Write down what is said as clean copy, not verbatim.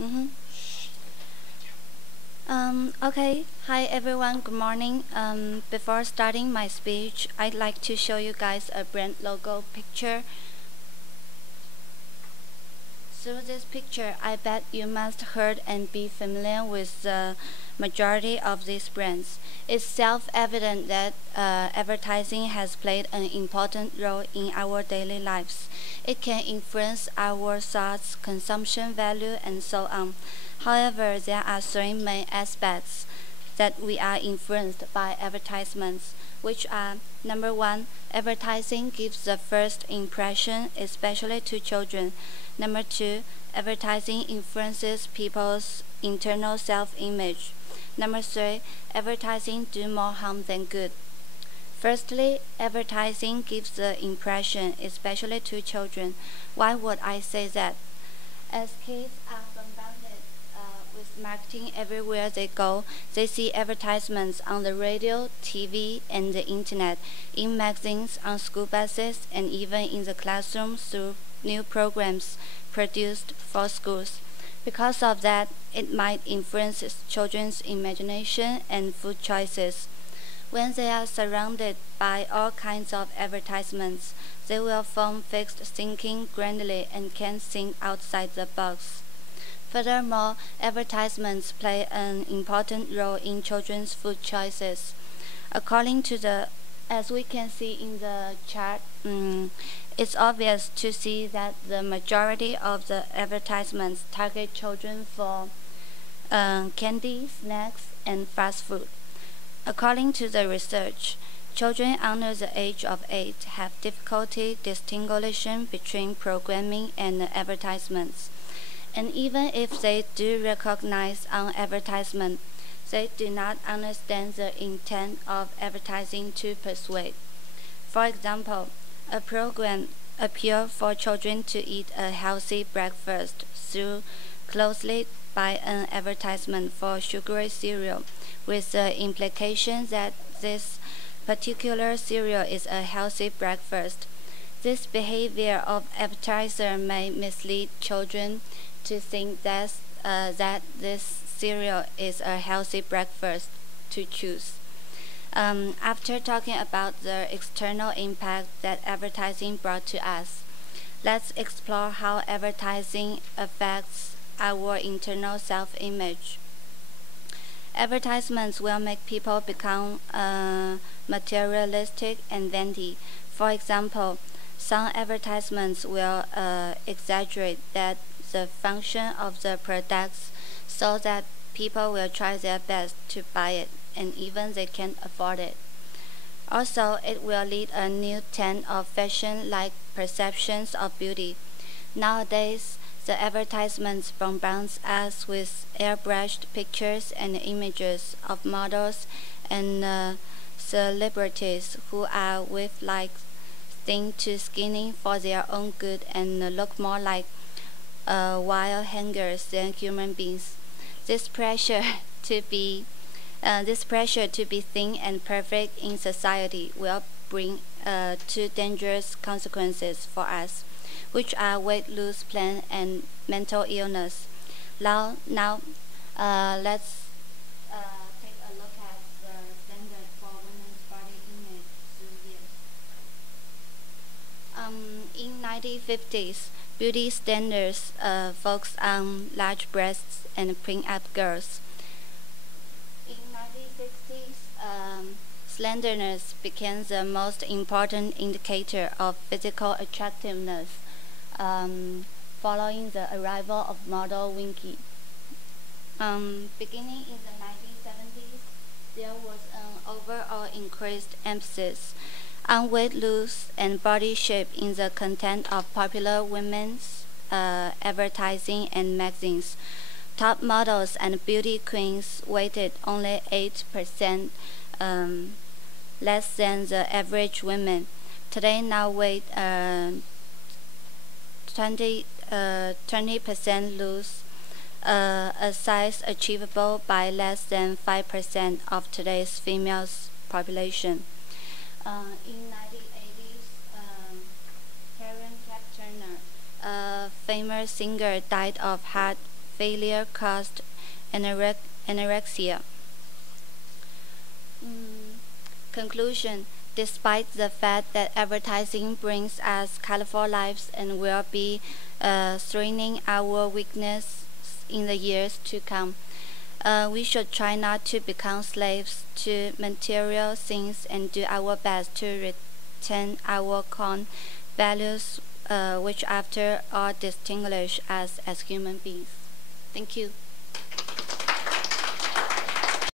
Mm-hmm. Okay. Hi everyone. Good morning. Before starting my speech, I'd like to show you guys a brand logo picture. Through this picture, I bet you must heard and be familiar with the majority of these brands. It's self-evident that advertising has played an important role in our daily lives. It can influence our thoughts, consumption value, and so on. However, there are three main aspects that we are influenced by advertisements, which are number one, advertising gives the first impression, especially to children. Number two, advertising influences people's internal self-image. Number three, advertising do more harm than good. Firstly, advertising gives the impression, especially to children. Why would I say that? As kids are bombarded with marketing everywhere they go, they see advertisements on the radio, TV, and the internet, in magazines, on school buses, and even in the classroom through new programs produced for schools. Because of that, it might influence children's imagination and food choices. When they are surrounded by all kinds of advertisements, they will form fixed thinking gradually and can't think outside the box. Furthermore, advertisements play an important role in children's food choices. According to as we can see in the chart, it's obvious to see that the majority of the advertisements target children for candy, snacks, and fast food. According to the research, children under the age of 8 have difficulty distinguishing between programming and advertisements. And even if they do recognize an advertisement, they do not understand the intent of advertising to persuade. For example, a program appeals for children to eat a healthy breakfast through closely by an advertisement for sugary cereal, with the implication that this particular cereal is a healthy breakfast. This behavior of advertiser may mislead children to think that this cereal is a healthy breakfast to choose. After talking about the external impact that advertising brought to us, let's explore how advertising affects our internal self-image. Advertisements will make people become materialistic and vanity. For example, some advertisements will exaggerate that the function of the products so that people will try their best to buy it and even they can't afford it. Also, it will lead a new trend of fashion-like perceptions of beauty. Nowadays, the advertisements bombard us with airbrushed pictures and images of models and celebrities who are with like thin to skinny for their own good and look more like wire hangers than human beings. This pressure to be this pressure to be thin and perfect in society will bring two dangerous consequences for us, which are weight loss plan and mental illness. Now, let's take a look at the standard for women's body image through years. In 1950s, beauty standards focused on large breasts and pin-up girls. In 1960s, slenderness became the most important indicator of physical attractiveness, following the arrival of model Winky. Beginning in the 1970s, there was an overall increased emphasis on weight loss and body shape in the content of popular women's advertising and magazines. Top models and beauty queens weighted only 8% less than the average women. Today now weight 20% loose, a size achievable by less than 5% of today's female population. In 1980s, Karen Cap Turner, a famous singer, died of heart failure caused anorexia. Conclusion. Despite the fact that advertising brings us colorful lives and will be straining our weakness in the years to come, we should try not to become slaves to material things and do our best to retain our core values, which after all distinguish us as human beings. Thank you.